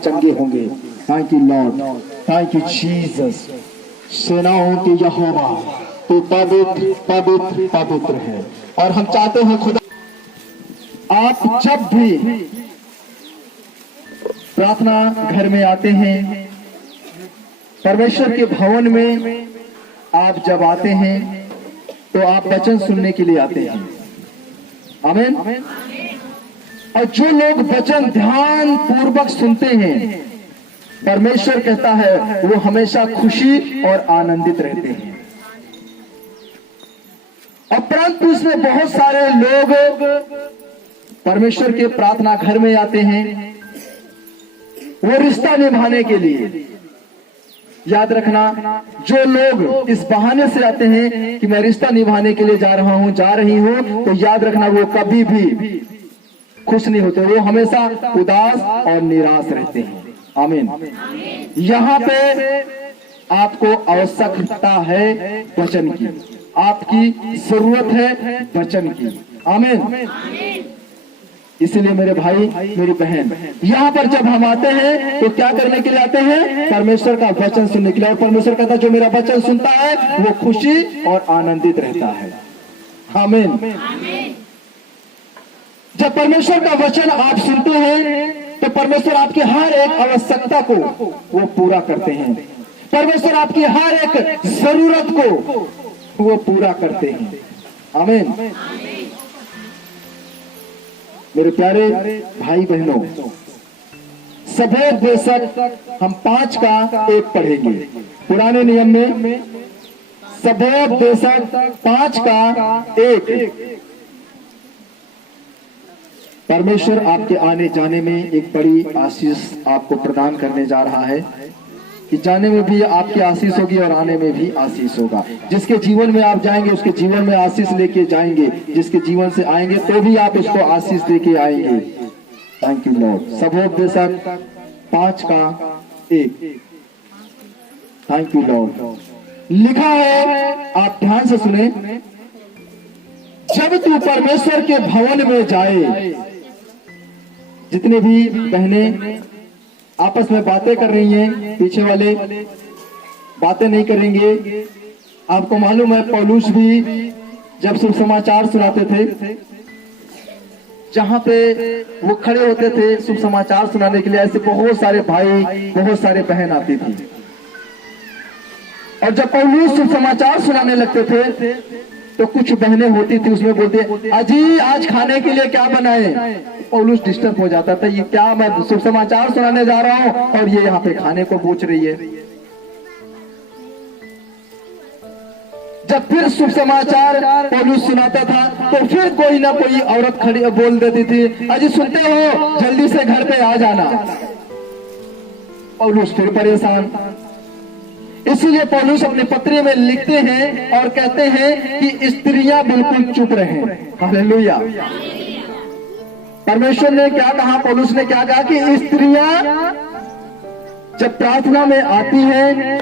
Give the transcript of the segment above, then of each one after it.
आप चंगे होंगे। Thank you Lord, thank you Jesus. सेनाओं के यहोवा तो पवित्र पवित्र पवित्र है। और हम चाहते हैं खुदा, आप जब भी प्रार्थना घर में आते हैं, परमेश्वर के भवन में आप जब आते हैं तो आप वचन सुनने के लिए आते हैं। आमीन। और जो लोग वचन ध्यान पूर्वक सुनते हैं, परमेश्वर कहता है वो हमेशा खुशी और आनंदित रहते हैं। और परंतु इसमें बहुत सारे लोग परमेश्वर के प्रार्थना घर में आते हैं वो रिश्ता निभाने के लिए। याद रखना, जो लोग इस बहाने से आते हैं कि मैं रिश्ता निभाने के लिए जा रहा हूं, जा रही हूं, तो याद रखना वो कभी भी खुश नहीं होते, वो हमेशा उदास और निराश रहते हैं। आमीन। यहाँ पे आपको आवश्यकता है वचन की, आपकी जरूरत है वचन की। आमीन। इसीलिए मेरे भाई मेरी बहन, यहाँ पर जब हम आते हैं तो क्या करने के लिए आते हैं? परमेश्वर का वचन सुनने के लिए। और परमेश्वर कहता है जो मेरा वचन सुनता है वो खुशी और आनंदित रहता है। आमीन। जब परमेश्वर का वचन आप सुनते हैं तो परमेश्वर आपकी हर एक आवश्यकता को वो पूरा करते हैं। परमेश्वर आपकी हर एक जरूरत को वो पूरा करते हैं। आमीन। मेरे प्यारे भाई बहनों, सभेद बेशक हम 5 का 1 पढ़ेंगे। पुराने नियम में सभेद बेशक 5 का 1। परमेश्वर आपके आने जाने में एक बड़ी आशीष आपको प्रदान करने जा रहा है कि जाने में भी आपकी आशीष होगी और आने में भी आशीष होगा। जिसके जीवन में आप जाएंगे उसके जीवन में आशीष लेके जाएंगे, जिसके जीवन से आएंगे तो भी आप उसको आशीष लेके आएंगे। Thank you Lord. सबोध बेशक 5 का 1। Thank you Lord. लिखा है, आप ध्यान से सुने, जब तू परमेश्वर के भवन में जाए। जितने भी बहनें आपस में बातें कर रही हैं, पीछे वाले बातें नहीं करेंगे। आपको मालूम है पौलुस भी जब शुभ समाचार सुनाते थे, जहां पे वो खड़े होते थे शुभ समाचार सुनाने के लिए, ऐसे बहुत सारे भाई बहुत सारे बहन आती थी। और जब पौलुस शुभ समाचार सुनाने लगते थे तो कुछ बहनें होती थी उसमें बोलते, अजी आज खाने के लिए क्या बनाए? पौलुस डिस्टर्ब हो जाता था, ये क्या, मैं शुभ समाचार सुनाने जा रहा हूं और ये यहाँ पे खाने को पूछ रही है। जब फिर शुभ समाचार पौलुस सुनाता था तो फिर कोई ना कोई औरत खड़ी बोल देती थी, अजी सुनते हो, जल्दी से घर पे आ जाना। पौलुस फिर परेशान। इसीलिए पौलुस अपने पत्र में लिखते हैं और कहते हैं कि स्त्रियां बिल्कुल चुप रहें। हालेलुया। परमेश्वर ने क्या कहा, पौलुस ने क्या कहा कि स्त्रियां जब प्रार्थना में आती हैं,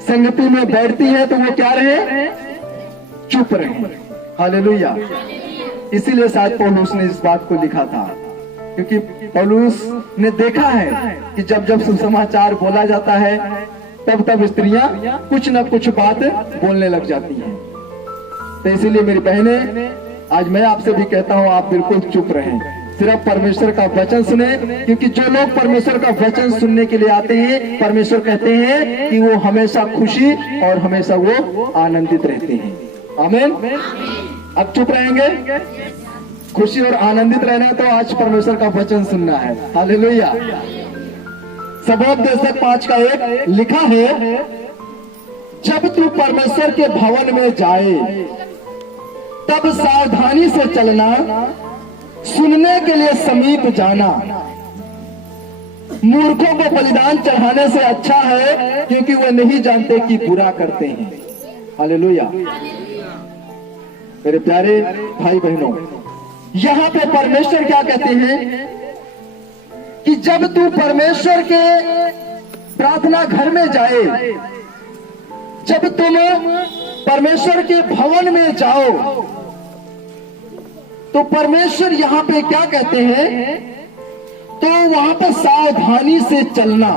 संगति में बैठती हैं, तो वो क्या रहे? चुप रहे। हालेलुया। इसीलिए शायद पौलुस ने इस बात को लिखा था, क्योंकि पौलुस ने देखा है कि जब जब सुसमाचार बोला जाता है तब तब स्त्रियां कुछ न कुछ बात बोलने लग जाती हैं। तो इसीलिए मेरी बहनें, आज मैं आपसे भी कहता हूं, आप बिल्कुल चुप रहें, सिर्फ परमेश्वर का वचन सुने। क्योंकि जो लोग परमेश्वर का वचन सुनने के लिए आते हैं, परमेश्वर कहते हैं कि वो हमेशा खुशी और हमेशा वो आनंदित रहते हैं। आमीन। अब चुप रहेंगे, खुशी और आनंदित रहना है तो आज परमेश्वर का वचन सुनना है। हालेलुया। सबोध बेशक 5 का 1 लिखा है, जब तू परमेश्वर के भवन में जाए तब सावधानी से चलना, सुनने के लिए समीप जाना। मूर्खों को बलिदान चढ़ाने से अच्छा है, क्योंकि वे नहीं जानते कि बुरा करते हैं। हालेलुया। मेरे प्यारे भाई बहनों, यहाँ पे परमेश्वर क्या कहते हैं कि जब तू परमेश्वर के प्रार्थना घर में जाए, जब तुम परमेश्वर के भवन में जाओ, तो परमेश्वर यहां पे क्या कहते हैं? तो वहां पर सावधानी से चलना।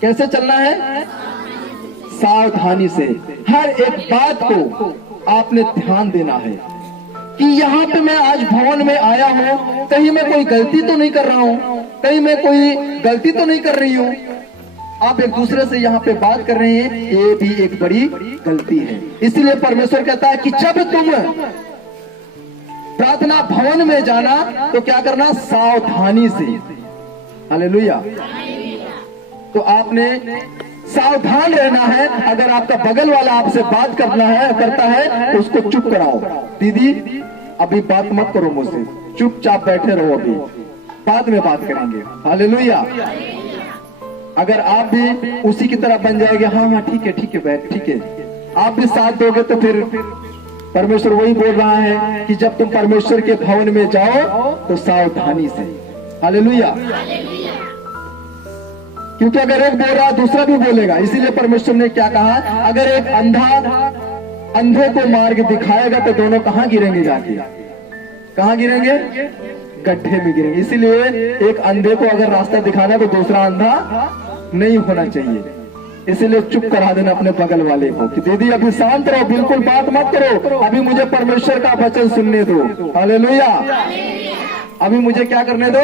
कैसे चलना है? सावधानी से। हर एक बात को आपने ध्यान देना है कि यहाँ पे मैं आज भवन में आया हूँ, कहीं मैं कोई गलती तो नहीं कर रहा हूँ, कहीं मैं कोई गलती तो नहीं कर रही हूँ। आप एक दूसरे से यहाँ पे बात कर रहे हैं, ये भी एक बड़ी गलती है। इसलिए परमेश्वर कहता है कि जब तुम प्रार्थना भवन में जाना तो क्या करना? सावधानी से। हालेलुया। तो आपने सावधान रहना है। अगर आपका बगल वाला आपसे बात करता है तो उसको चुप कराओ। दीदी अभी बात मत करो मुझसे, चुपचाप बैठे रहो, अभी बाद में बात करेंगे। हालेलुया। अगर आप भी उसी की तरह बन जाएंगे, हाँ हाँ ठीक है बैठ, ठीक है, आप भी साथ दोगे तो फिर परमेश्वर वही बोल रहा है कि जब तुम परमेश्वर के भवन में जाओ तो सावधानी से। हालेलुया। क्योंकि अगर एक बोल रहा दूसरा भी बोलेगा। इसीलिए परमेश्वर ने क्या कहा? अगर एक अंधा अंधे को मार्ग दिखाएगा तो दोनों कहां गिरेंगे? जाके कहां गिरेंगे? गड्ढे में गिरेंगे। इसीलिए एक अंधे को अगर रास्ता दिखाना है तो दूसरा अंधा नहीं होना चाहिए। इसीलिए चुप करा देना अपने बगल वाले को कि दीदी अभी शांत रहो, बिल्कुल बात मत करो, अभी मुझे परमेश्वर का वचन सुनने दो। हालेलुया। अभी मुझे क्या करने दो?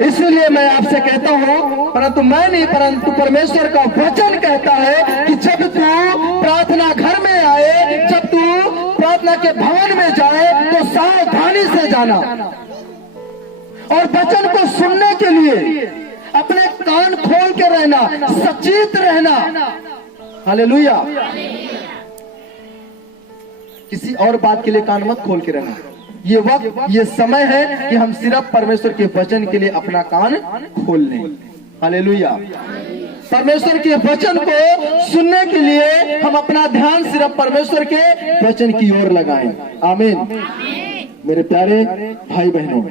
इसलिए मैं आपसे कहता हूं, परंतु मैं नहीं, परंतु परमेश्वर का वचन कहता है कि जब तू प्रार्थना घर में आए, जब तू प्रार्थना के भवन में जाए तो सावधानी से जाना और वचन को सुनने के लिए अपने कान खोल के रहना, सचेत रहना। हालेलुया। किसी और बात के लिए कान मत खोल के रहना। ये वक्त, ये समय है कि हम सिर्फ परमेश्वर के वचन के लिए अपना कान खोल लें। हालेलुया। परमेश्वर के वचन को सुनने के लिए हम अपना ध्यान सिर्फ परमेश्वर के वचन की ओर लगाएं। आमीन। मेरे प्यारे भाई बहनों,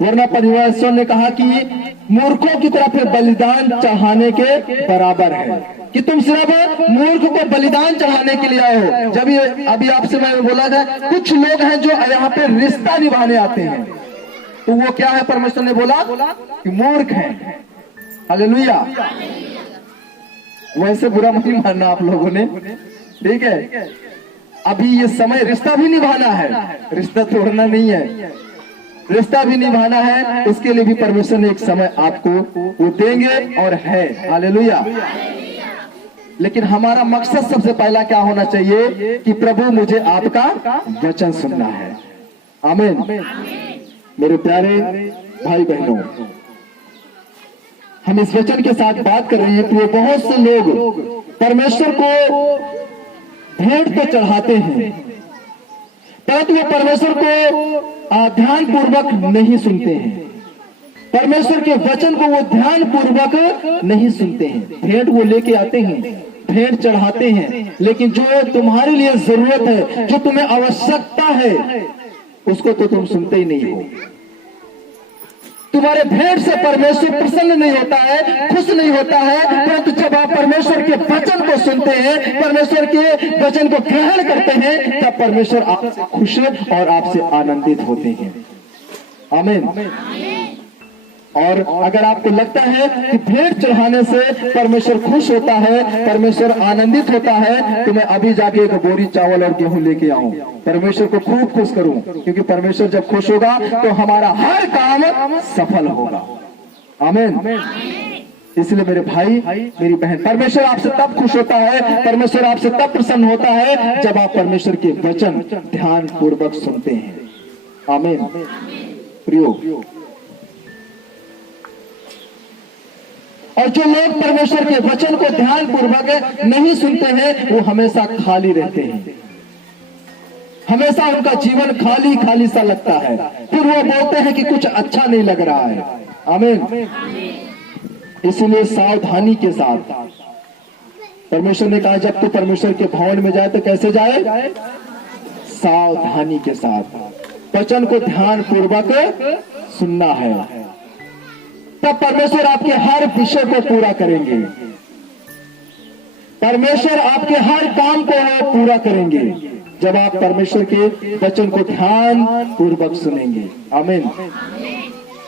वरना परमेश्वर ने कहा कि मूर्खों की तरफ बलिदान चढ़ाने के बराबर है कि तुम सिर्फ मूर्ख को बलिदान चढ़ाने के लिए आए हो। जब ये अभी आपसे मैं बोला था, कुछ लोग हैं जो यहाँ पे रिश्ता निभाने आते हैं, तो वो क्या है? परमेश्वर ने बोला कि मूर्ख हैं। हालेलुया। वैसे बुरा नहीं मानना आप लोगों ने, ठीक है? अभी ये समय रिश्ता भी निभाना है, रिश्ता तोड़ना नहीं है, रिश्ता भी निभाना है। इसके लिए भी परमेश्वर ने एक समय आपको वो देंगे और है। हालेलुया। लेकिन हमारा मकसद सबसे पहला क्या होना चाहिए कि प्रभु मुझे आपका वचन सुनना है। आमीन। मेरे प्यारे भाई बहनों, हम इस वचन के साथ बात कर रहे हैं कि बहुत से लोग परमेश्वर को भेंट तो चढ़ाते हैं, परंतु वो परमेश्वर को ध्यान पूर्वक नहीं सुनते हैं। परमेश्वर के वचन को वो ध्यान पूर्वक नहीं सुनते हैं। भेंट वो लेके आते हैं, भेंट चढ़ाते हैं, लेकिन जो तुम्हारे लिए जरूरत है, जो तुम्हें आवश्यकता है, उसको तो तुम सुनते ही नहीं हो। तुम्हारे भेंट से परमेश्वर प्रसन्न नहीं होता है, खुश नहीं होता है। परंतु जब आप परमेश्वर के वचन को सुनते हैं, परमेश्वर के वचन को ग्रहण करते हैं, तब परमेश्वर आपसे खुश और आपसे आनंदित होते हैं। आमीन। और अगर आपको लगता है कि भेंट चढ़ाने से परमेश्वर खुश होता है, परमेश्वर आनंदित होता है, तो मैं अभी जाके एक बोरी चावल और गेहूं लेके आऊं, परमेश्वर को खूब खुश करूं। क्योंकि परमेश्वर जब खुश होगा तो हमारा हर काम सफल होगा। आमीन। इसलिए मेरे भाई, मेरी बहन, परमेश्वर आपसे तब खुश होता है, परमेश्वर आपसे तब प्रसन्न होता है जब आप परमेश्वर के वचन ध्यान पूर्वक सुनते हैं। आमीन। प्रियो, और जो लोग परमेश्वर के वचन को ध्यान पूर्वक नहीं सुनते हैं, वो हमेशा खाली रहते हैं, हमेशा उनका जीवन खाली खाली सा लगता है। फिर वो बोलते हैं कि कुछ अच्छा नहीं लग रहा है। आमीन। इसलिए सावधानी के साथ परमेश्वर ने कहा, जब तू परमेश्वर के भवन में जाए तो कैसे जाए? सावधानी के साथ वचन को ध्यान पूर्वक सुनना है, तब परमेश्वर आपके हर विषय को पूरा करेंगे, परमेश्वर आपके हर काम को पूरा करेंगे। जब आप परमेश्वर के वचन को ध्यान पूर्वक सुनेंगे। आमीन।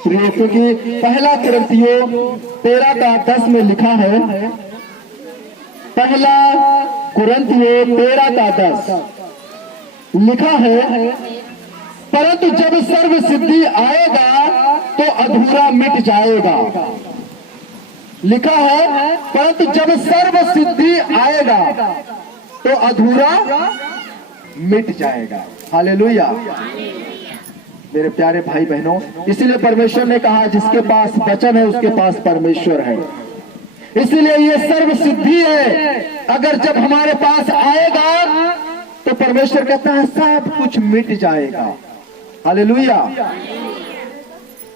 प्रिय, क्योंकि पहला कुरिन्थियों 13:10 में लिखा है, पहला कुरिन्थियों 13:10 लिखा है, परंतु जब सर्व सिद्धि आएगा तो अधूरा मिट जाएगा। लिखा है, परंतु जब सर्व सिद्धि आएगा तो अधूरा मिट जाएगा। हालेलुया। मेरे प्यारे भाई बहनों, इसीलिए परमेश्वर ने कहा जिसके पास वचन है उसके पास परमेश्वर है। इसीलिए ये सर्व सिद्धि है, अगर जब हमारे पास आएगा तो परमेश्वर कहता है सब कुछ मिट जाएगा। हालेलुया।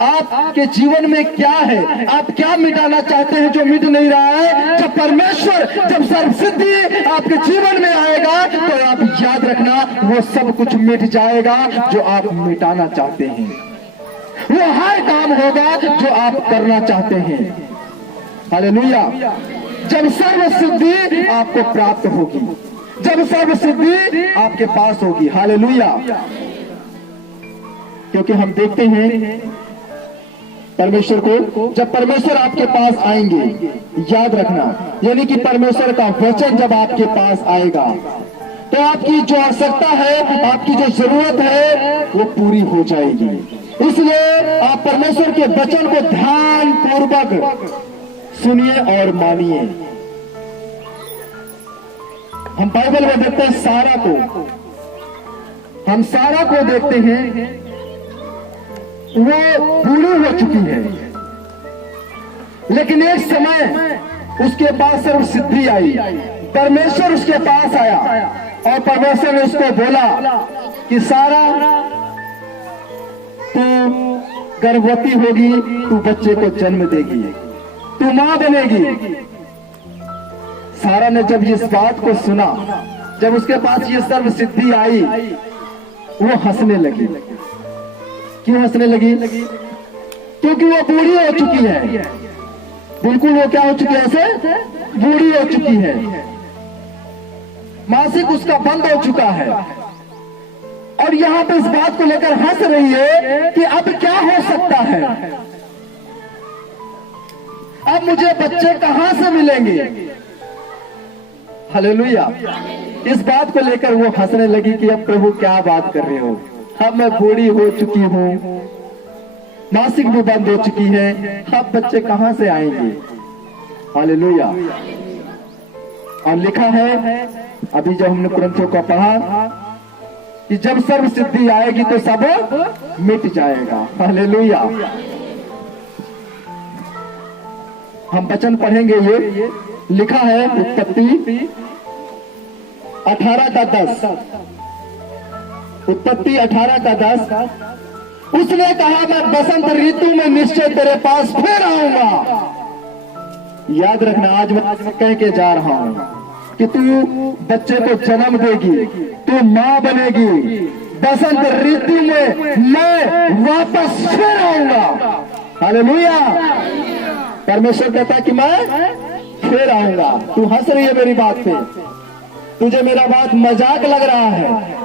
आपके जीवन में क्या है, आप क्या मिटाना चाहते हैं जो मिट नहीं रहा है? जब परमेश्वर, जब सर्व सिद्धि आपके जीवन में आएगा तो आप याद रखना वो सब कुछ मिट जाएगा जो आप मिटाना चाहते हैं। वो हर काम होगा जो आप करना चाहते हैं। हालेलुया। जब सर्व सिद्धि आपको प्राप्त होगी, जब सर्व सिद्धि आपके पास होगी। हालेलुया। क्योंकि हम देखते हैं परमेश्वर को, जब परमेश्वर आपके पास आएंगे, याद रखना, यानी कि परमेश्वर का वचन जब आपके पास आएगा तो आपकी जो आवश्यकता है, आपकी जो जरूरत है वो पूरी हो जाएगी। इसलिए आप परमेश्वर के वचन को ध्यान पूर्वक सुनिए और मानिए। हम बाइबल में देखते हैं सारा को, हम सारा को देखते हैं, वो बूढ़ी हो चुकी है, लेकिन एक समय उसके पास सर्व सिद्धि आई। परमेश्वर उसके पास आया और परमेश्वर ने उसको बोला कि सारा, तू गर्भवती होगी, तू बच्चे को जन्म देगी, तू मां बनेगी। सारा ने जब इस बात को सुना, जब उसके पास ये सर्व सिद्धि आई, वो हंसने लगी। क्यों हंसने लगी? क्योंकि वो बूढ़ी हो चुकी है। बिल्कुल वो क्या हो चुकी है? ऐसे बूढ़ी हो चुकी है, मासिक उसका बंद हो चुका है, और यहाँ पे इस बात को लेकर हंस रही है कि अब क्या हो सकता है, अब मुझे बच्चे कहां से मिलेंगे। हालेलुया। इस बात को लेकर वो हंसने लगी कि अब प्रभु क्या बात कर रहे हो, अब मैं बूढ़ी हो चुकी हूँ, मासिक भी बंद हो चुकी है, अब बच्चे कहां से आएंगे। हालेलुया। और लिखा है, अभी जब हमने कुरिन्थियों को पढ़ा कि जब सर्व सिद्धि आएगी तो सब मिट जाएगा। हालेलुया। हम वचन पढ़ेंगे, ये लिखा है उत्पत्ति 18:10, उत्पत्ति 18:10। उसने कहा मैं बसंत ऋतु में निश्चय तेरे पास फिर आऊंगा। याद रखना, आज मैं कह के जा रहा हूं कि तू बच्चे को जन्म देगी, तू मां बनेगी, बसंत ऋतु में मैं वापस फिर आऊंगा। हालेलुया। परमेश्वर कहता है कि मैं फिर आऊंगा। तू हंस रही है मेरी बात पे, तुझे मेरा बात मजाक लग रहा है।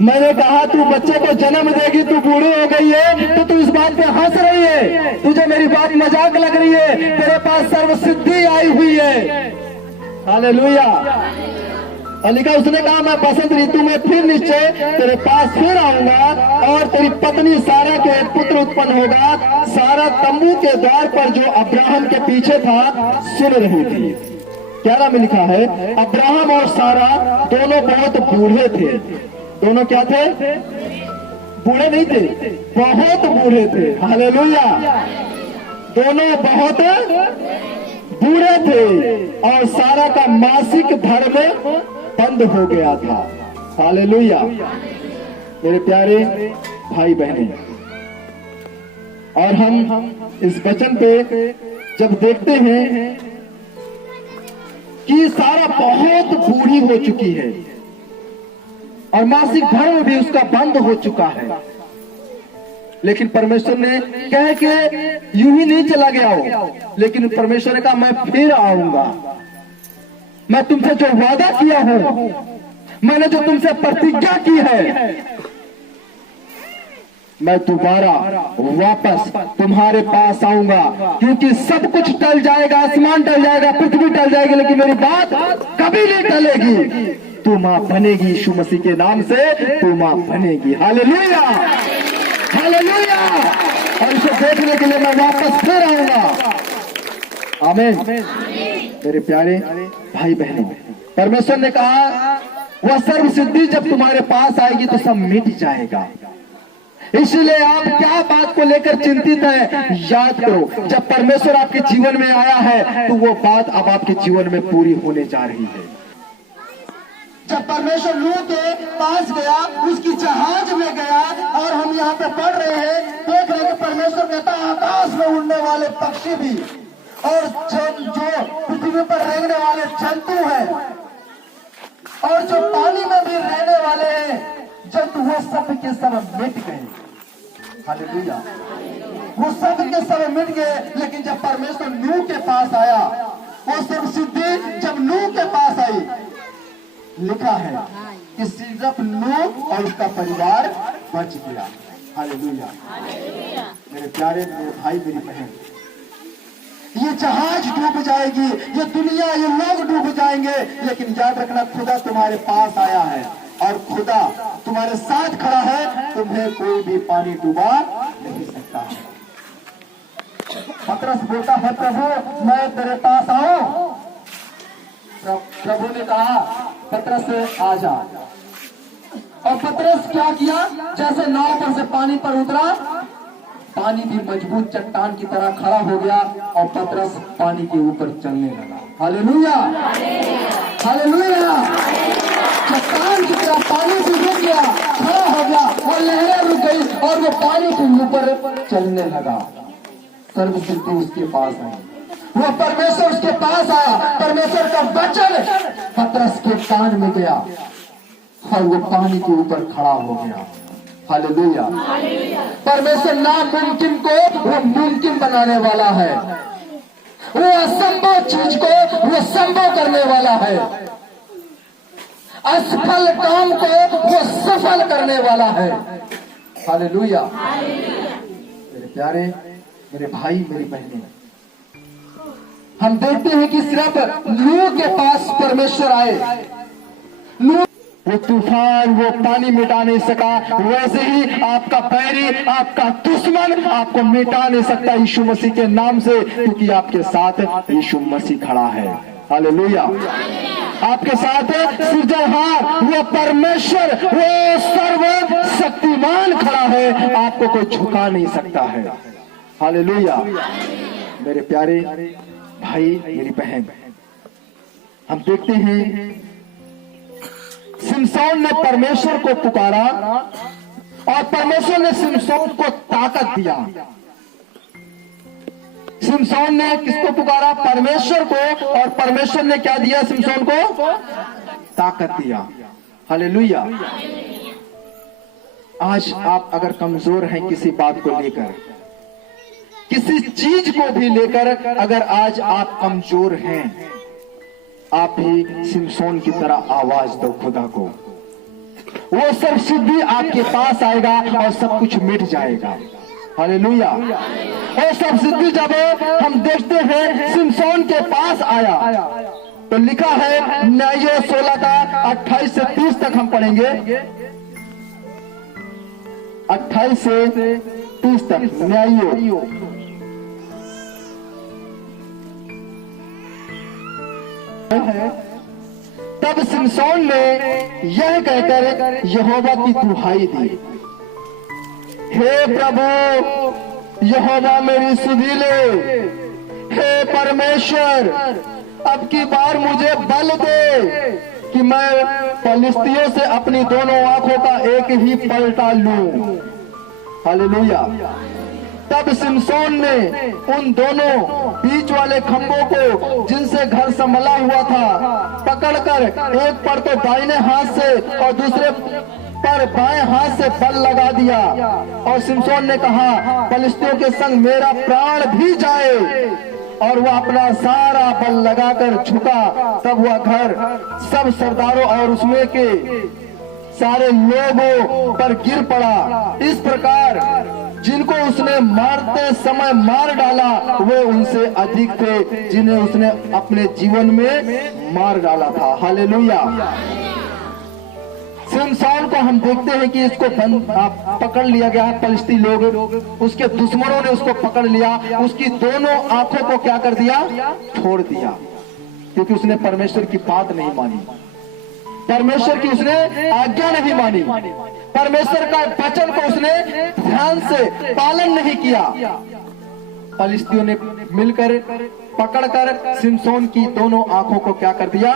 मैंने कहा तू बच्चे को जन्म देगी, तू बूढ़ी हो गई है, तो तू इस बात पे हंस रही है, तुझे मेरी बात मजाक लग रही है। तेरे पास सर्व सिद्धि आई हुई है। हालेलुया। और लिखा, उसने कहा मैं बसंत ऋतु में फिर निश्चय तेरे पास फिर आऊंगा और तेरी पत्नी सारा के एक पुत्र उत्पन्न होगा। सारा तंबू के द्वार पर जो अब्राहम के पीछे था सुन रही थी। 11 में लिखा है, अब्राहम और सारा दोनों बहुत बूढ़े थे। दोनों क्या थे? बूढ़े नहीं थे, बहुत बूढ़े थे। हालेलुया। दोनों बहुत बूढ़े थे और सारा का मासिक धर्म बंद हो गया था। हालेलुया। मेरे प्यारे भाई बहने, और हम इस वचन पे जब देखते हैं कि सारा बहुत बूढ़ी हो चुकी है और मासिक धर्म भी उसका बंद हो चुका है, लेकिन परमेश्वर ने कह के यूं ही नहीं चला गया हो, लेकिन परमेश्वर ने कहा मैं फिर आऊंगा, मैं तुमसे जो वादा किया हूं मैंने जो तुमसे प्रतिज्ञा की है, मैं दोबारा वापस तुम्हारे पास आऊंगा, क्योंकि सब कुछ टल जाएगा, आसमान टल जाएगा, पृथ्वी टल जाएगी, लेकिन मेरी बात कभी नहीं टलेगी। तू मां बनेगी, यीशु मसीह के नाम से तू मां बनेगी। Hallelujah, hallelujah. और इसे देखने के लिए मैं वापस फिर आऊंगा। आमीन। मेरे प्यारे भाई बहनों, परमेश्वर ने कहा वह सर्व सिद्धि जब तुम्हारे पास आएगी तो सब मिट जाएगा। इसलिए आप क्या बात को लेकर चिंतित हैं, याद करो जब परमेश्वर आपके जीवन में आया है तो वो बात अब आपके जीवन में पूरी होने जा रही है। जब परमेश्वर नूह के पास गया, उसकी जहाज में गया, और हम यहाँ पे पढ़ रहे हैं, देख रहे हैं कि परमेश्वर कहता है आकाश में उड़ने वाले पक्षी भी और जो पृथ्वी पर रहने वाले जंतु हैं और जो पानी में भी रहने वाले हैं जंतु, वो सब के सब मिट गए। हालेलुया। वो सब के सब मिट गए। लेकिन जब परमेश्वर नूह के पास आया, वो सब सिद्धि जब नूह के पास आई, लिखा है कि सिर्फ नूह और उसका परिवार बच गया। हालेलुया। मेरे प्यारे मेरे भाई मेरी बहन, ये जहाज डूब जाएगी, ये दुनिया, ये लोग डूब जाएंगे, लेकिन याद रखना खुदा तुम्हारे पास आया है और खुदा तुम्हारे साथ खड़ा है। तुम्हें कोई भी पानी डुबा नहीं सकता है। पतरस बोलता है प्रभु मैं तेरे पास आऊं। प्रभु ने कहा पतरस से आ जा। और पतरस क्या किया, जैसे नाव पर से पानी पर उतरा, पानी भी मजबूत चट्टान की तरह खड़ा हो गया और पतरस पानी के ऊपर चलने लगा। Hallelujah, hallelujah. चट्टान की तरह पानी भी रुक गया, खड़ा हो गया और लहरें रुक गई और वो पानी के ऊपर चलने लगा। सर्वसिद्धि उसके पास आई, वो परमेश्वर उसके पास आया। परमेश्वर का वचन पतरस के कान में गया और वो पानी के ऊपर खड़ा हो गया। हालेलुया। परमेश्वर नामुमकिन को वो मुमकिन बनाने वाला है, वो असंभव चीज को वो संभव करने वाला है, असफल काम को वो सफल करने वाला है। हालेलुया। मेरे प्यारे मेरे भाई मेरी बहनें, हम देखते हैं कि सिर्फ नूह के पास परमेश्वर आए। नूह वो तूफान, वो पानी मिटा नहीं सका, वैसे ही आपका बैरी, आपका दुश्मन आपको मिटा नहीं सकता यीशु मसीह के नाम से, क्योंकि आपके साथ यीशु मसीह खड़ा है। हालेलुया। आपके साथ सृजनहार वो परमेश्वर, वो सर्व शक्तिमान खड़ा है, आपको कोई झुका नहीं सकता है। हालेलुया। मेरे प्यारे भाई मेरी बहन, हम देखते हैं सिमसोन ने परमेश्वर को पुकारा और परमेश्वर ने सिमसोन को ताकत दिया। सिमसोन ने किसको पुकारा? परमेश्वर को। और परमेश्वर ने क्या दिया सिमसोन को? ताकत दिया। हालेलुया। आज आप अगर कमजोर हैं किसी बात को लेकर, किसी चीज को भी लेकर, अगर आज आप कमजोर हैं, आप भी सिमसोन की तरह आवाज दो खुदा को। वो सब सिद्धि आपके पास आएगा और सब कुछ मिट जाएगा। हालेलुया। वो सब सिद्धि जब हम देखते हैं सिमसोन के पास आया, तो लिखा है न्याय 16 का 28 से 30 तक हम पढ़ेंगे। 28 से 30 तक न्याय। तब सिमसोन ने यह कहकर यहोवा की दुहाई दी, हे प्रभु यहोवा मेरी सुधि ले, हे परमेश्वर अब की बार मुझे बल दे कि मैं फलिस्तियों से अपनी दोनों आंखों का एक ही पलटा लूं। हालेलुया। तब सिमसोन ने उन दोनों बीच वाले खंभों को जिनसे घर संभला हुआ था पकड़कर, एक पर तो दाहिने हाथ से और दूसरे पर बाएं हाथ से बल लगा दिया। और सिमसोन ने कहा, फलिस्तियों के संग मेरा प्राण भी जाए और वह अपना सारा बल लगाकर झुका, तब वह घर सब सरदारों और उसमें के सारे लोगों पर गिर पड़ा। इस प्रकार जिनको उसने मारते समय मार डाला वे उनसे अधिक थे जिन्हें उसने अपने जीवन में मार डाला था। हालेलुया। सिमसोन को हम देखते हैं कि इसको पकड़ लिया गया है, फलिस्ती लोग, उसके दुश्मनों ने उसको पकड़ लिया, उसकी दोनों आंखों को क्या कर दिया, फोड़ दिया, क्योंकि उसने परमेश्वर की बात नहीं मानी, परमेश्वर की उसने आज्ञा नहीं मानी, परमेश्वर का वचन को उसने ध्यान से पालन नहीं किया। फलिस्तियों ने मिलकर पकड़कर सिमसोन की दोनों आंखों को क्या कर दिया,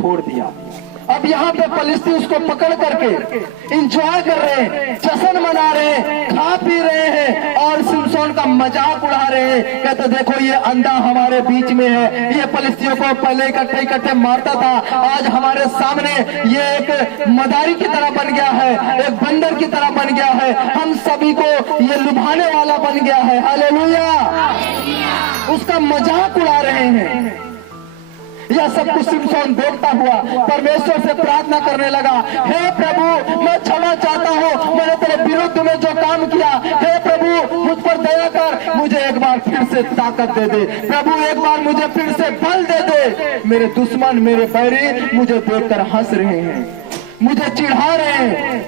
फोड़ दिया। अब यहाँ पे फलिस्ती उसको पकड़ करके इंजॉय कर रहे हैं, जश्न मना रहे हैं, खा पी रहे हैं और सिमसोन का मजाक उड़ा रहे हैं। कहते देखो ये अंधा हमारे बीच में है, ये फलिस्तियों को पहले इकट्ठे मारता था, आज हमारे सामने ये एक मदारी की तरह बन गया है, एक बंदर की तरह बन गया है, हम सभी को ये लुभाने वाला बन गया है। हालेलुया। उसका मजाक उड़ा रहे हैं। यह सब कुछ सिमसोन देखता हुआ परमेश्वर से प्रार्थना करने लगा, हे प्रभु मैं क्षमा चाहता हूँ, मैंने तेरे विरुद्ध में जो काम किया, हे प्रभु मुझ पर दया कर, मुझे एक बार फिर से ताकत दे दे, प्रभु एक बार मुझे फिर से बल दे दे। मेरे दुश्मन, मेरे बैरी मुझे देखकर हंस रहे हैं, मुझे चिढ़ा रहे हैं।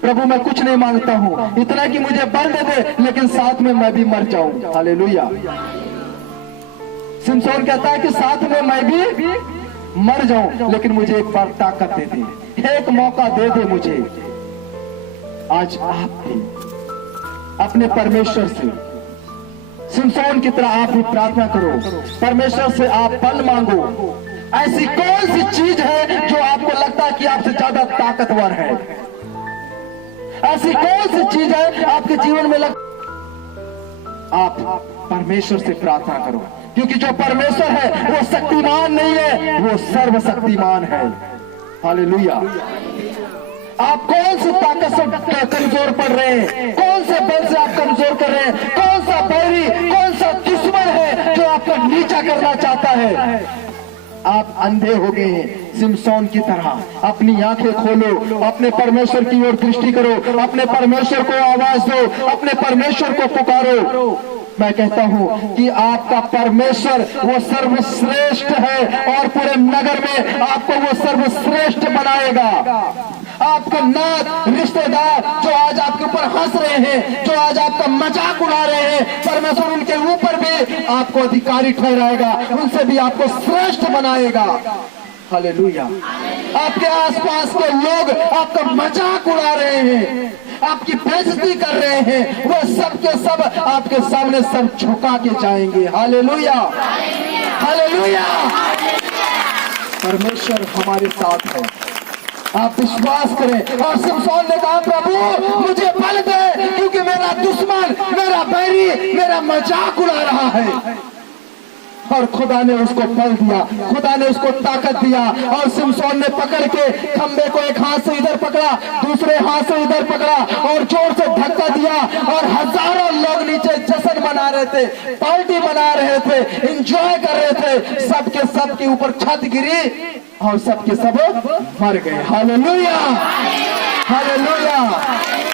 प्रभु मैं कुछ नहीं मांगता हूँ, इतना कि मुझे बल दे दे, लेकिन साथ में मैं भी मर जाऊं। हालेलुया। सिमसोन कहता है कि साथ में मैं भी मर जाऊं, लेकिन मुझे एक बार ताकत दे दे, एक मौका दे दे मुझे। आज आप भी अपने परमेश्वर से सिमसोन की तरह आप भी प्रार्थना करो, परमेश्वर से आप बल मांगो। ऐसी कौन सी चीज है जो आपको लगता है कि आपसे ज्यादा ताकतवर है? ऐसी कौन सी चीज है आपके जीवन में आप परमेश्वर से प्रार्थना करो, क्योंकि जो परमेश्वर है वो शक्तिमान नहीं है, वो सर्वशक्तिमान है। हालेलुया। आप कौन सी ताकत से कमजोर पड़ रहे हैं, कौन से बल से आप कमजोर कर रहे हैं, कौन सा बैरी, कौन सा दुश्मन है जो आपको नीचा करना चाहता है? आप अंधे हो गए हैं सिमसोन की तरह। अपनी आंखें खोलो, अपने परमेश्वर की ओर दृष्टि करो, अपने परमेश्वर को आवाज दो, अपने परमेश्वर को पुकारो। मैं कहता हूं कि आपका परमेश्वर वो सर्वश्रेष्ठ है और पूरे नगर में आपको वो सर्वश्रेष्ठ बनाएगा। आपके नात रिश्तेदार जो आज आपके ऊपर हंस रहे हैं, जो आज आपका मजाक उड़ा रहे हैं, परमेश्वर उनके ऊपर भी आपको अधिकारी ठहराएगा, उनसे भी आपको श्रेष्ठ बनाएगा। हालेलुया। आपके आसपास के लोग आपका मजाक उड़ा रहे हैं, आपकी बेइज्जती कर रहे हैं, वो सब के सब आपके सामने सब झुका के जाएंगे। हालेलुया। हालेलुया। परमेश्वर हमारे साथ है, आप विश्वास करें। और सिमसोन ने कहा प्रभु मुझे बल दे, क्योंकि मेरा दुश्मन, मेरा बैरी मेरा मजाक उड़ा रहा है। और खुदा ने उसको बल दिया, खुदा ने उसको ताकत दिया। और सिमसोन ने पकड़ के खंबे को एक हाथ से इधर पकड़ा, दूसरे हाथ से इधर पकड़ा और जोर से धक्का दिया। और हजारों लोग नीचे जश्न मना रहे थे, पार्टी बना रहे थे, एंजॉय कर रहे थे। सबके सब के ऊपर छत गिरी और सबके सब मर गए। हालेलुया। हालेलुया।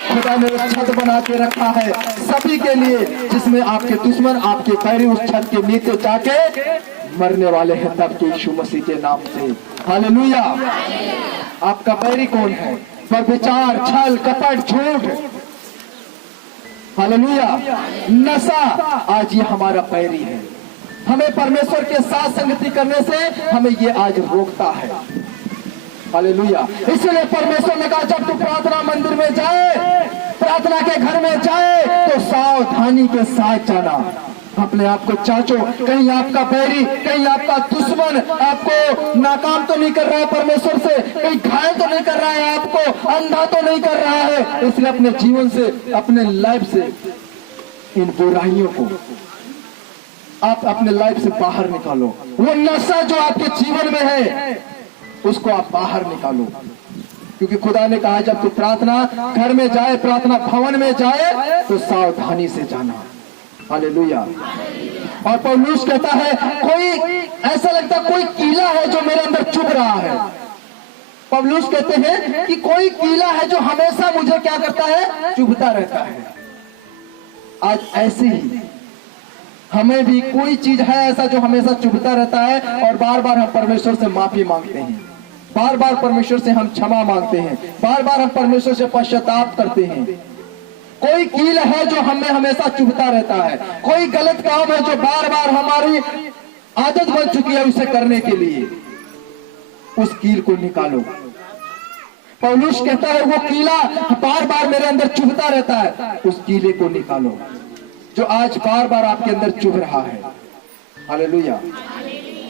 खुदा ने एक छत बना के रखा है सभी के लिए, जिसमें आपके दुश्मन, आपके बैरी उस छत के नीचे जाके मरने वाले हैं, तब के यीशु मसीह के नाम से। हालेलुया। आपका बैरी कौन है? व्यभिचार, छल, कपट, झूठ, हालेलुया, नशा, आज ये हमारा बैरी है। हमें परमेश्वर के साथ संगति करने से हमें ये आज रोकता है। हालेलुया। इसलिए परमेश्वर ने कहा जब तू प्रार्थना मंदिर में जाए, प्रार्थना के घर में जाए, तो सावधानी के साथ जाना। अपने आप को जांचो, कहीं आपका बैरी, कहीं आपका दुश्मन आपको नाकाम तो नहीं कर रहा है परमेश्वर से, कहीं घायल तो नहीं कर रहा है, आपको अंधा तो नहीं कर रहा है। इसलिए अपने जीवन से, अपने लाइफ से इन बुराइयों को आप अपने लाइफ से बाहर निकालो। वो नशा जो आपके जीवन में है उसको आप बाहर निकालो, क्योंकि खुदा ने कहा जब तू प्रार्थना घर में जाए, प्रार्थना भवन में जाए, तो सावधानी से जाना। हालेलुया। और पौलुस कहता है कोई ऐसा लगता कोई कीला है जो मेरे अंदर चुभ रहा है। पौलुस कहते हैं कि कोई कीला है जो हमेशा मुझे क्या करता है, चुभता रहता है। आज ऐसे ही हमें भी कोई चीज है ऐसा जो हमेशा चुभता रहता है और बार बार हम परमेश्वर से माफी मांगते हैं, बार बार परमेश्वर से हम क्षमा मांगते हैं, बार बार हम परमेश्वर से पश्चाताप करते हैं। कोई कील है जो हमें हमेशा चुभता रहता है, कोई गलत काम है जो बार बार हमारी आदत बन चुकी है उसे करने के लिए, उस कील को निकालो। पौलुस कहता है वो कीला बार बार मेरे अंदर चुभता रहता है, उस कीले को निकालो जो आज बार बार आपके अंदर चुभ रहा है। हालेलुया।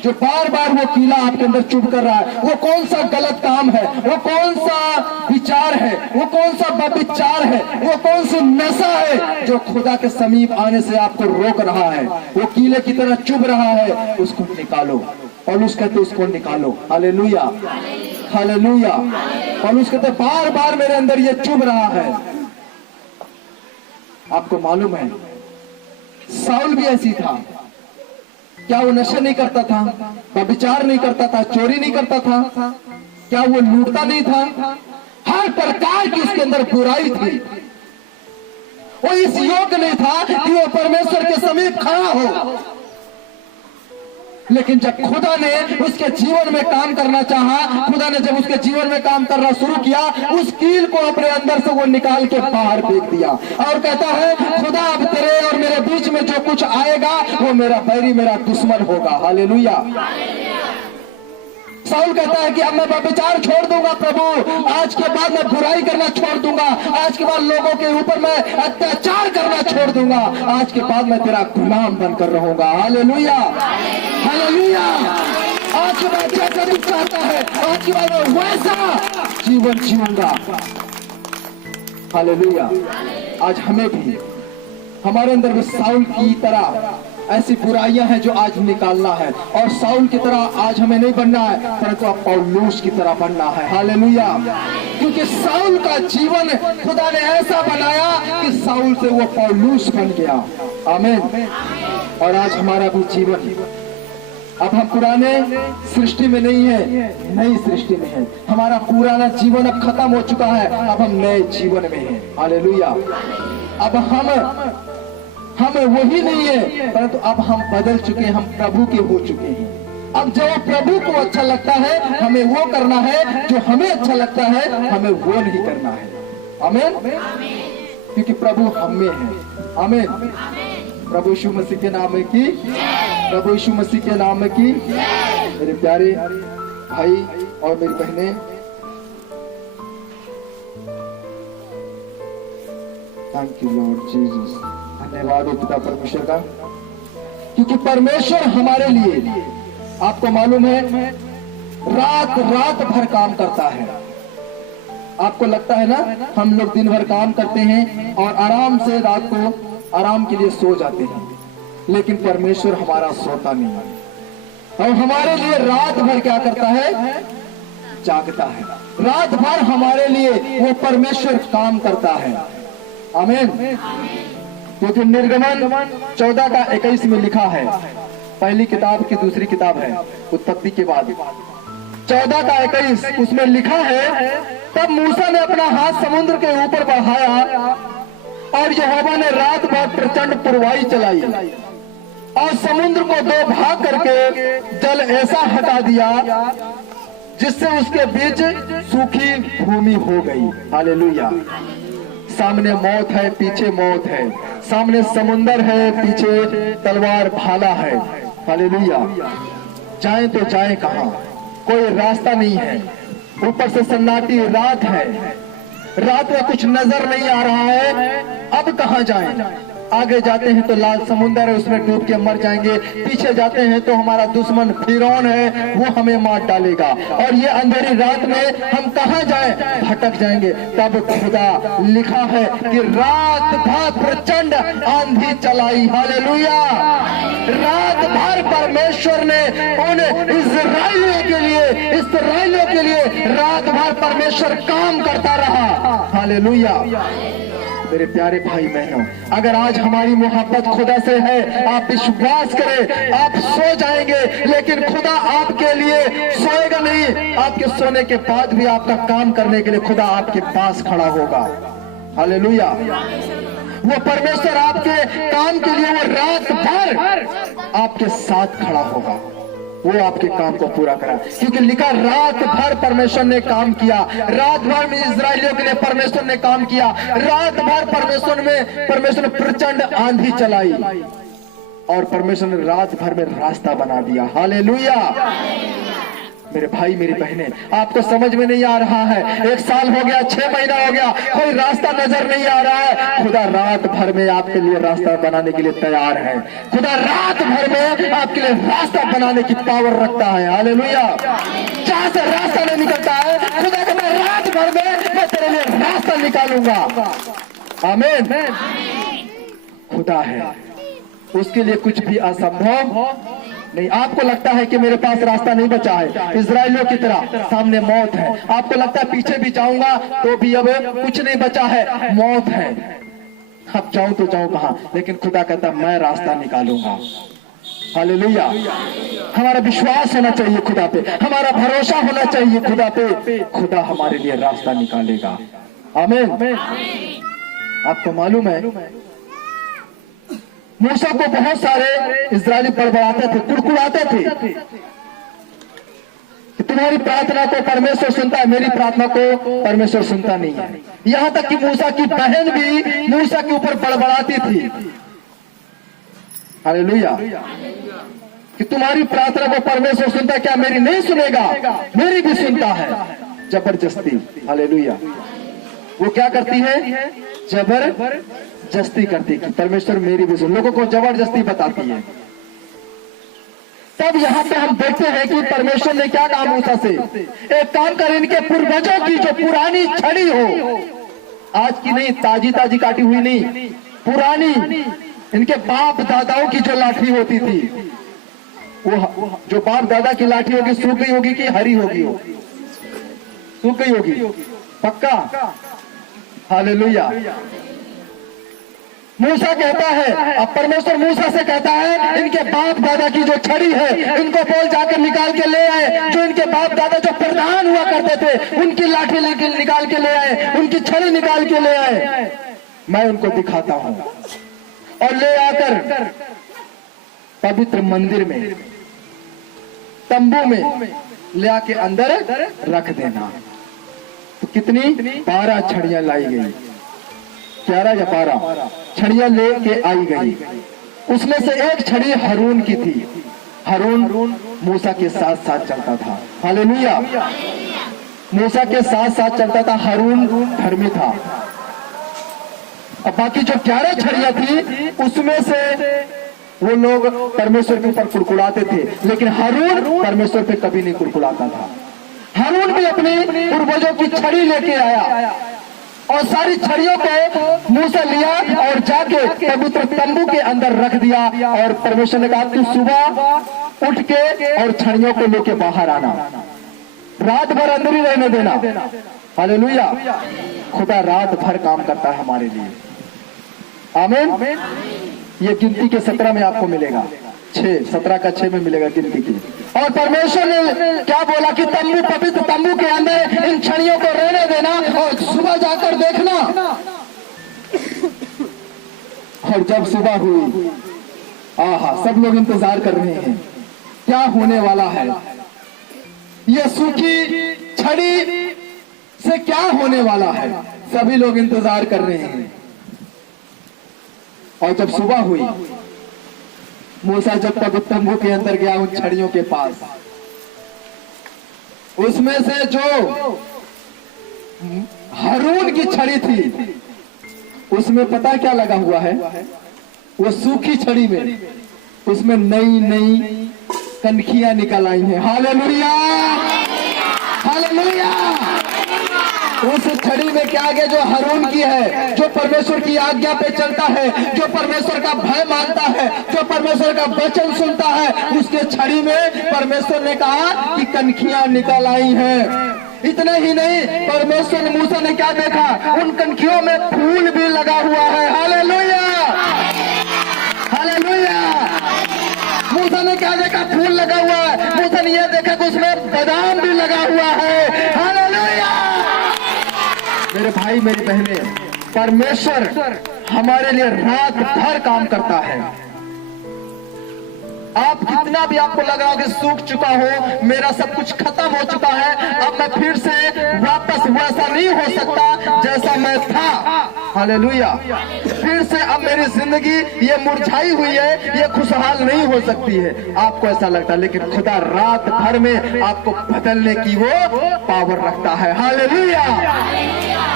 जो बार बार वो कीला आपके अंदर चुभ कर रहा है, वो कौन सा गलत काम है, वो कौन सा विचार है, वो कौन सा व्यभिचार है, वो कौन सी नशा है जो खुदा के समीप आने से आपको रोक रहा है, वो कीले की तरह चुभ रहा है, उसको निकालो। पौलुस कहते उसको निकालो। Hallelujah, hallelujah. पौलुस कहते बार बार मेरे अंदर ये चुभ रहा है। आपको मालूम है साउल भी ऐसी था। क्या वो नशा नहीं करता था, व्यभिचार नहीं करता था, चोरी नहीं करता था, क्या वो लूटता नहीं था? हर प्रकार की उसके अंदर बुराई थी। वो इस योग्य नहीं था कि वो परमेश्वर के समीप खड़ा हो, लेकिन जब खुदा ने उसके जीवन में काम करना चाहा, खुदा ने जब उसके जीवन में काम करना शुरू किया, उस कील को अपने अंदर से वो निकाल के बाहर फेंक दिया और कहता है खुदा अब तेरे और मेरे बीच में जो कुछ आएगा वो मेरा बैरी, मेरा दुश्मन होगा। हालेलुया। साउल कहता है कि अब मैं व्यभिचार छोड़ दूंगा प्रभु, आज के बाद मैं बुराई करना छोड़ दूंगा, आज के बाद लोगों के ऊपर मैं अत्याचार करना छोड़ दूंगा, आज के बाद मैं तेरा गुलाम बनकर रहूंगा। Hallelujah, hallelujah. आज के बाद जैसा तू चाहता है, आज के बाद मैं वैसा जीवन जीऊंगा। हालेलुया। आज हमें भी हमारे अंदर भी साउल की तरह ऐसी बुराइयां हैं जो आज निकालना है, और साउल की तरह आज हमें नहीं बनना है, परंतु अब पौलुस की तरह बनना है। हालेलुया। क्योंकि साउल का जीवन खुदा ने ऐसा बनाया कि साउल से वो पौलुस बन गया। आमीन। और आज हमारा भी जीवन, अब हम पुराने सृष्टि में नहीं है, नई सृष्टि में है। हमारा पुराना जीवन अब खत्म हो चुका है, अब हम नए जीवन में हैं। हालेलुया। अब हम वही नहीं है, परंतु अब हम बदल चुके हैं, हम प्रभु के हो चुके हैं। अब जो प्रभु को अच्छा लगता है हमें वो करना है, जो हमें अच्छा लगता है हमें वो नहीं करना है। आमीन। क्योंकि प्रभु हम में है। आमीन। प्रभु यीशु मसीह के नाम में की, प्रभु यीशु मसीह के नाम में की। मेरे प्यारे भाई और मेरी बहनें, थैंक यू लॉर्ड जीसस। धन्यवाद पिता परमेश्वर का, क्योंकि परमेश्वर हमारे लिए, आपको मालूम है, रात रात भर काम करता है। आपको लगता है ना हम लोग दिन भर काम करते हैं और आराम से रात को आराम के लिए सो जाते हैं, लेकिन परमेश्वर हमारा सोता नहीं है और हमारे लिए रात भर क्या करता है, जागता है। रात भर हमारे लिए वो परमेश्वर काम करता है। आमीन। क्योंकि निर्गमन 14 का 21 में लिखा है, पहली किताब की दूसरी किताब है उत्पत्ति के बाद, 14 का 21 उसमें लिखा है, तब मूसा ने अपना हाथ समुद्र के ऊपर बढ़ाया और यहोवा ने रात भर प्रचंड पुरवाई चलाई और समुद्र को दो भाग करके जल ऐसा हटा दिया जिससे उसके बीच सूखी भूमि हो गई। हालेलुया। सामने मौत है, पीछे मौत है, सामने समुंदर है, पीछे तलवार भाला है। हालेलुया। जाएं तो जाएं कहां, कोई रास्ता नहीं है, ऊपर से सन्नाटी रात है, रात में कुछ नजर नहीं आ रहा है। अब कहां जाएं? आगे जाते हैं तो लाल समुंदर है, उसमें डूब के मर जाएंगे, पीछे जाते हैं तो हमारा दुश्मन फिरौन है, वो हमें मार डालेगा, और ये अंधेरी रात में हम कहां जाएं? भटक जाएंगे। तब खुदा लिखा है कि रात भर प्रचंड आंधी चलाई। हालेलुया। रात भर परमेश्वर ने उन इस्राएलियों के लिए रात भर परमेश्वर काम करता रहा। हालेलुया। मेरे प्यारे भाई बहनों, अगर आज हमारी मोहब्बत खुदा से है, आप विश्वास करें, आप सो जाएंगे, लेकिन खुदा आपके लिए सोएगा नहीं। आपके सोने के बाद भी आपका काम करने के लिए खुदा आपके पास खड़ा होगा। हालेलुया। वो परमेश्वर आपके काम के लिए वो रात भर आपके साथ खड़ा होगा, वो आपके काम को पूरा करा। क्योंकि लिखा, रात भर परमेश्वर ने काम किया, रात भर में इस्राएलियों के लिए परमेश्वर ने काम किया, रात भर परमेश्वर ने प्रचंड आंधी चलाई और परमेश्वर ने रात भर में रास्ता बना दिया। हालेलुया। मेरे भाई मेरी बहनें, आपको समझ में नहीं आ रहा है, 1 साल हो गया, 6 महीना हो गया, कोई रास्ता नजर नहीं आ रहा है। खुदा रात भर में आपके लिए रास्ता बनाने के लिए तैयार है। खुदा रात भर में आपके लिए रास्ता बनाने की पावर रखता है। हालेलुया। जहां से रास्ता नहीं निकलता है, खुदा कहता है रात भर में मैं तेरे लिए रास्ता निकालूंगा। आमीन। खुदा है, उसके लिए कुछ भी असंभव नहीं। आपको लगता है कि मेरे पास रास्ता नहीं बचा है, इजराइलियों की तरह सामने मौत है, आपको लगता है पीछे भी जाऊंगा तो भी अब कुछ नहीं बचा है, मौत है, अब जाऊं तो जाऊं कहां। लेकिन खुदा कहता है मैं रास्ता निकालूंगा। हालेलुया। हमारा विश्वास होना चाहिए खुदा पे, हमारा भरोसा होना चाहिए खुदा पे। खुदा हमारे लिए रास्ता निकालेगा। आमीन। आपको मालूम है, मूसा को बहुत सारे इजरायली बड़बड़ाते थे, कुड़कुड़ाते थे कि तुम्हारी प्रार्थना को परमेश्वर सुनता है, मेरी प्रार्थना को परमेश्वर सुनता नहीं है। यहां तक कि मूसा की बहन भी मूसा के ऊपर बड़बड़ाती थी। हालेलुया। कि तुम्हारी प्रार्थना को परमेश्वर सुनता है, क्या मेरी नहीं सुनेगा? मेरी भी सुनता है। जबरदस्ती। हालेलुया। वो क्या करती है? जबरदस्ती करती है। परमेश्वर मेरी भी सुन, लोगों को जबरदस्ती बताती है। तब यहाँ पे हम देखते हैं कि परमेश्वर ने क्या कहा मूसा से, एक काम कर, इनके पूर्वजों की जो पुरानी छड़ी हो, आज की नहीं, ताजी ताजी काटी हुई नहीं, पुरानी, इनके बाप दादाओं की जो लाठी होती थी, वो जो बाप दादा की लाठी होगी, सूख गई होगी कि हरी होगी? सूख गई होगी, पक्का। हालेलुया। मूसा कहता है, अब परमेश्वर मूसा से कहता है, इनके बाप दादा की जो छड़ी है, इनको बोल जाकर निकाल के ले आए। जो इनके बाप दादा जो प्रधान हुआ करते थे, उनकी लाठी निकाल के ले आए, उनकी छड़ी निकाल के ले आए। मैं उनको दिखाता हूं और ले आकर पवित्र मंदिर में, तंबू में ले आके अंदर रख देना। तो कितनी? 12 छड़ियां लाई गई, 11 या 12 छड़ियां लेके आई गई। उसमें से एक छड़ी हारून की थी। हारून मूसा के साथ साथ चलता था। हालेलुया। मूसा के साथ साथ चलता था, हारून धर्मी था। अब बाकी जो 11 छड़ियां थी, उसमें से वो लोग परमेश्वर के ऊपर कुड़कुड़ाते थे, लेकिन हारून परमेश्वर पे कभी नहीं कुड़कुड़ाता था। हारून भी अपने पूर्वजों की छड़ी लेके आया और सारी छड़ियों को मूसा लिया और जाके पवित्र तंबू के अंदर रख दिया। और परमेश्वर ने कहा, तू सुबह उठ के और छड़ियों को लेके बाहर आना, रात भर अंदर ही रहने देना। हालेलुया। खुदा रात भर काम करता है हमारे लिए। आमीन। ये गिनती के 17 में आपको मिलेगा, 17 का 6 में मिलेगा गिनती की। और परमेश्वर ने क्या बोला कि तंबू, पवित्र तंबू के अंदर इन छड़ियों को रहने देना और सुबह जाकर देखना। और जब सुबह हुई, आहा, सब लोग इंतजार कर रहे हैं क्या होने वाला है, ये सूखी छड़ी से क्या होने वाला है। सभी लोग इंतजार कर रहे हैं। और जब सुबह हुई, मूसा जब पवित्र तंबू के अंदर गया उन छड़ियों के पास, उसमें से जो हारून की छड़ी थी, उसमें पता क्या लगा हुआ है? वो सूखी छड़ी में उसमें नई नई कनखियां निकल आई हैं। हालेलुया। हालेलुया। उस छड़ी में क्या आगे जो हारून की है, जो परमेश्वर की आज्ञा पे चलता है, जो परमेश्वर का भय मानता है, जो परमेश्वर का वचन सुनता है, उसके छड़ी में परमेश्वर ने कहा कि कनखियां निकल आई हैं। इतना ही नहीं, परमेश्वर ने मूसा ने क्या देखा, उन कनखियों में फूल भी लगा हुआ है। Hallelujah, hallelujah. मूसा ने क्या देखा, फूल लगा हुआ है। मूसा ने यह देखा कि उसमें बादाम भी लगा हुआ है। हालेलुया। मेरे भाई मेरी बहनें, परमेश्वर हमारे लिए रात भर काम करता है। आप कितना भी आपको लग रहा हो कि सूख चुका हो, मेरा सब कुछ खत्म हो चुका है, अब मैं फिर से वापस वैसा नहीं हो सकता जैसा मैं था। हालेलुया। फिर से अब मेरी जिंदगी ये मुरझाई हुई है, ये खुशहाल नहीं हो सकती है। आपको ऐसा लगता है, लेकिन खुदा रात भर में आपको बदलने की वो पावर रखता है। हालेलुया।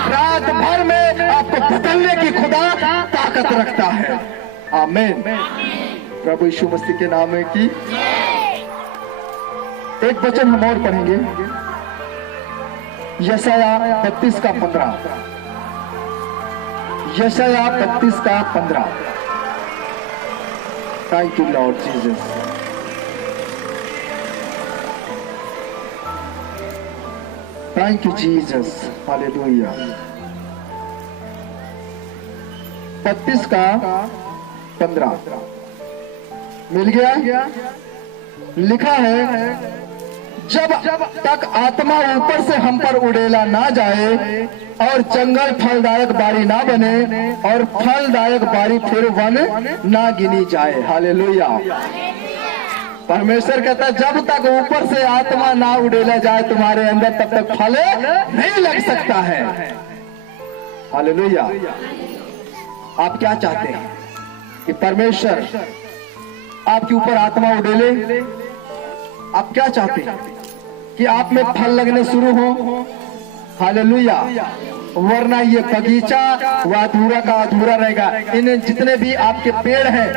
रात भर में आपको बदलने की खुदा ताकत रखता है। आमीन। प्रभु यीशु मसीह के नाम में की एक वचन हम और पढ़ेंगे, यशाया 32 का 15। यशाया 32 का 15। Thank you Lord Jesus. Thank you Jesus. Hallelujah. 32 का 15 मिल गया। लिखा है, जब तक आत्मा ऊपर से हम पर उड़ेला ना जाए और जंगल फलदायक बाड़ी ना बने और फलदायक बाड़ी फिर वन ना गिनी जाए। हालेलुया। परमेश्वर कहता है, जब तक ऊपर से आत्मा ना उड़ेला जाए तुम्हारे अंदर, तब तक फल नहीं लग सकता है। हालेलुया। आप क्या चाहते हैं कि परमेश्वर आपके ऊपर आत्मा उड़ेले? आप क्या चाहते हैं कि आप में फल लगने शुरू हो? हालेलुया। वरना ये बगीचा वो अधूरा का अधूरा रहेगा। इन्हें जितने भी आपके पेड़ हैं,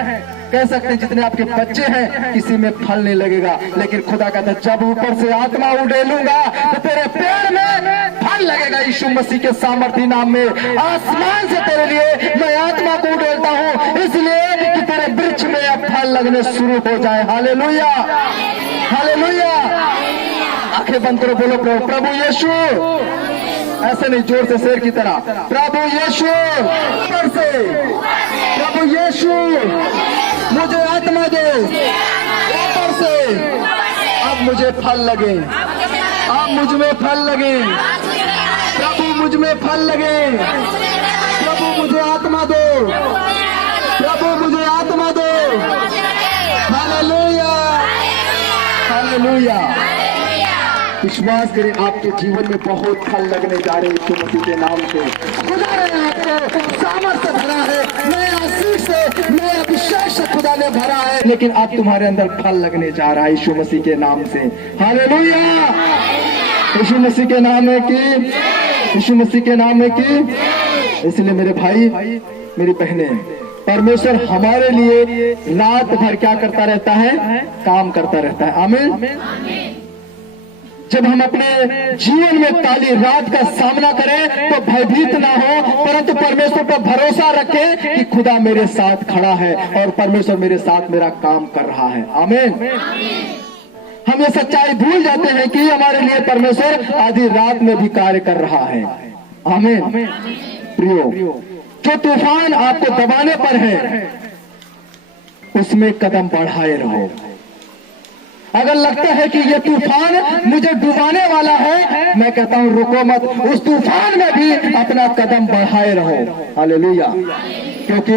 कह सकते हैं जितने आपके बच्चे हैं, किसी में फल नहीं लगेगा। लेकिन खुदा कहता है, जब ऊपर से आत्मा उड़ेलूंगा तो तेरे पेड़ में फल लगेगा। यीशु मसीह के सामर्थी नाम में आसमान से तेरे लिए मैं आत्मा को उड़ेलता हूँ, इसलिए कि तेरे वृक्ष में अब फल लगने शुरू हो जाए। Hallelujah, hallelujah. आंखें बंद करो, बोलो प्रभु यीशु। ऐसे नहीं, जोर से शेर की तरह, प्रभु यीशु। ऊपर से प्रभु यीशु मुझे आत्मा दे, ऊपर से अब मुझे फल लगे, अब मुझ में फल लगे, प्रभु मुझ में फल लगे। प्रभु मुझे आत्मा दो, प्रभु मुझे आत्मा दो। Hallelujah, hallelujah. विश्वास करें, आपके जीवन में बहुत फल लगने जा रहे हैं यीशु मसीह के नाम से। खुदा ने आपको सामर्थ्य भरा है, नए आशीष से, नए अभिषेक से खुदा ने भरा है, लेकिन अब तुम्हारे अंदर फल लगने जा रहा है यीशु मसीह के नाम से। हालेलुया। यीशु मसीह के नाम में की, यीशु मसीह के नाम में की। इसलिए मेरे भाई मेरी बहनें, परमेश्वर हमारे लिए रात भर क्या करता रहता है? काम करता रहता है। आमीन। जब हम अपने जीवन में काली रात का सामना करें तो भयभीत ना हो, परंतु परमेश्वर पर भरोसा रखें कि खुदा मेरे साथ खड़ा है और परमेश्वर मेरे साथ मेरा काम कर रहा है। आमीन। हम ये सच्चाई भूल जाते हैं कि हमारे लिए परमेश्वर आधी रात में भी कार्य कर रहा है। आमीन। प्रियो, जो तूफान आपको दबाने पर है उसमें कदम बढ़ाए रहो। अगर लगता है कि ये तूफान मुझे डुबाने वाला है, मैं कहता हूं रुको मत, उस तूफान में भी अपना कदम बढ़ाए रहो। हालेलुया। क्योंकि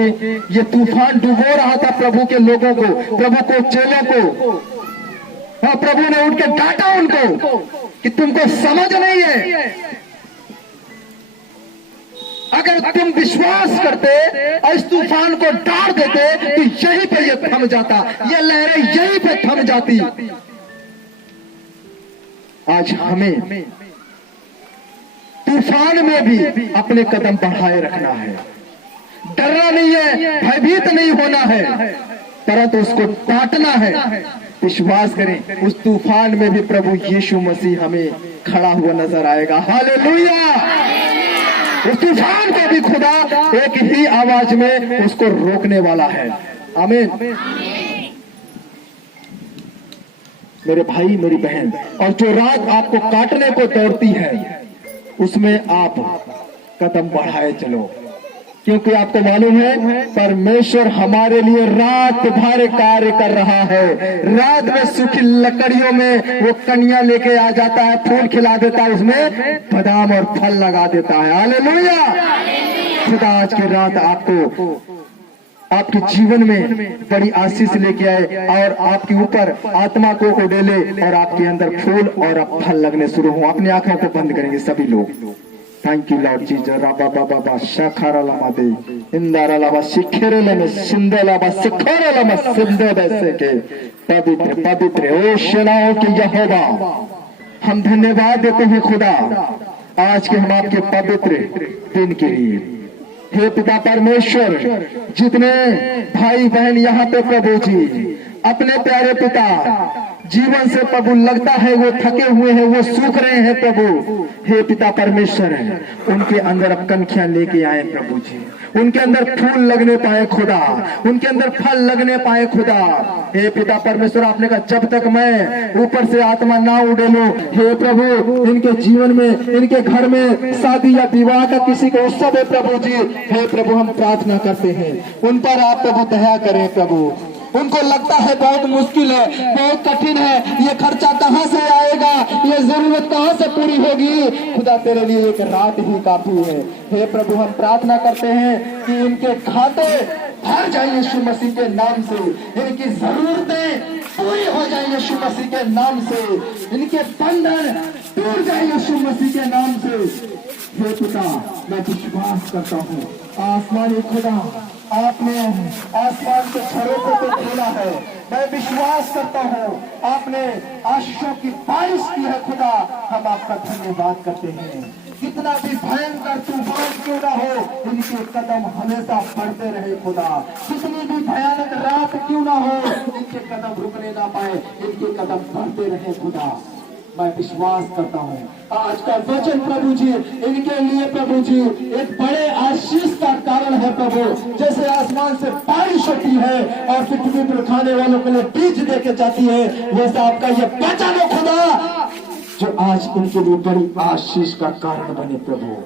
ये तूफान डुबो रहा था प्रभु के लोगों को, प्रभु को, चेलों को, और प्रभु ने उठ के डांटा उनको कि तुमको समझ नहीं है। अगर तुम विश्वास करते और इस तूफान को डाल देते तो यहीं पे ये थम जाता, ये लहरें यहीं पे थम जाती। आज हमें तूफान में भी अपने कदम बढ़ाए रखना है। डरना नहीं है, भयभीत नहीं होना है, परंतु उसको डांटना है। विश्वास करें, उस तूफान में भी प्रभु यीशु मसीह हमें खड़ा हुआ नजर आएगा। हालेलुया। उस तूफान को भी खुदा एक ही आवाज में उसको रोकने वाला है। आमीन। मेरे भाई मेरी बहन, और जो रात आपको काटने को दौड़ती है उसमें आप कदम बढ़ाए चलो, क्योंकि आपको मालूम है परमेश्वर हमारे लिए रात भर कार्य कर रहा है। रात में सूखी लकड़ियों में वो कन्या लेके आ जाता है, फूल खिला देता है, उसमें बादाम और फल लगा देता है। हालेलुया। खुदा आज की रात आपको आपके जीवन में बड़ी आशीष लेके आए और आपके ऊपर आत्मा को उड़ेले और आपके अंदर फूल और अब फल लगने शुरू हो। अपनी आंखों को बंद करेंगे सभी लोग। Thank you Lord Jesus. राबा बाबा बा शाखारा लमा दे इंदारा लमा शिखेरे लमे सिंधे लमा शिखोरे लमा सिंधे वैसे के पवित्र पवित्र ओ सेनाओं की यहोवा, हम धन्यवाद देते हैं खुदा आज के हम आपके पवित्र दिन के लिए। हे पिता परमेश्वर, जितने भाई बहन यहाँ पे प्रभु जी अपने प्यारे पिता जीवन से प्रभु लगता है वो थके हुए हैं, वो सूख रहे हैं प्रभु, हे पिता परमेश्वर उनके अंदर अब कनखियां लेके आए प्रभु जी, उनके अंदर फूल लगने पाए खुदा, उनके अंदर फल लगने पाए खुदा। हे पिता परमेश्वर, आपने कहा जब तक मैं ऊपर से आत्मा ना उड़ेलूं, हे प्रभु इनके जीवन में, इनके घर में शादी या विवाह का किसी को उत्सव है प्रभु जी, हे प्रभु हम प्रार्थना करते हैं उन पर आप प्रभु दया करें प्रभु। उनको लगता है बहुत मुश्किल है, बहुत कठिन है, ये खर्चा कहाँ से आएगा, ये जरूरत कहाँ से पूरी होगी, खुदा तेरे लिए एक रात ही काफी है। हे प्रभु हम प्रार्थना करते हैं कि इनके खाते भर जाए यीशु मसीह के नाम से, इनकी जरूरतें पूरी हो जाए यीशु मसीह के नाम से, इनके बंधन टूट जाए यीशु मसीह के नाम से। हे पिता मैं विश्वास करता हूँ आसमानी खुदा आपने आसमान के झरोखों को खोला है, मैं विश्वास करता हूँ आपने आशीषों की बारिश की है खुदा, हम आपका धन्यवाद करते हैं। कितना भी भयंकर तूफान क्यों ना हो, इनके कदम हमेशा बढ़ते रहे खुदा, कितनी भी भयानक रात क्यों ना हो, इनके कदम रुकने ना पाए, इनके कदम बढ़ते रहे खुदा। मैं विश्वास करता हूँ आज का वचन प्रभु जी इनके लिए प्रभु जी एक बड़े आशीष का कारण है प्रभु। जैसे आसमान से बारिश होती है और पृथ्वी पर खाने वालों के लिए बीज देके जाती है, वैसे आपका ये वचन हो खुदा जो आज इनके लिए बड़ी आशीष का कारण बने प्रभु।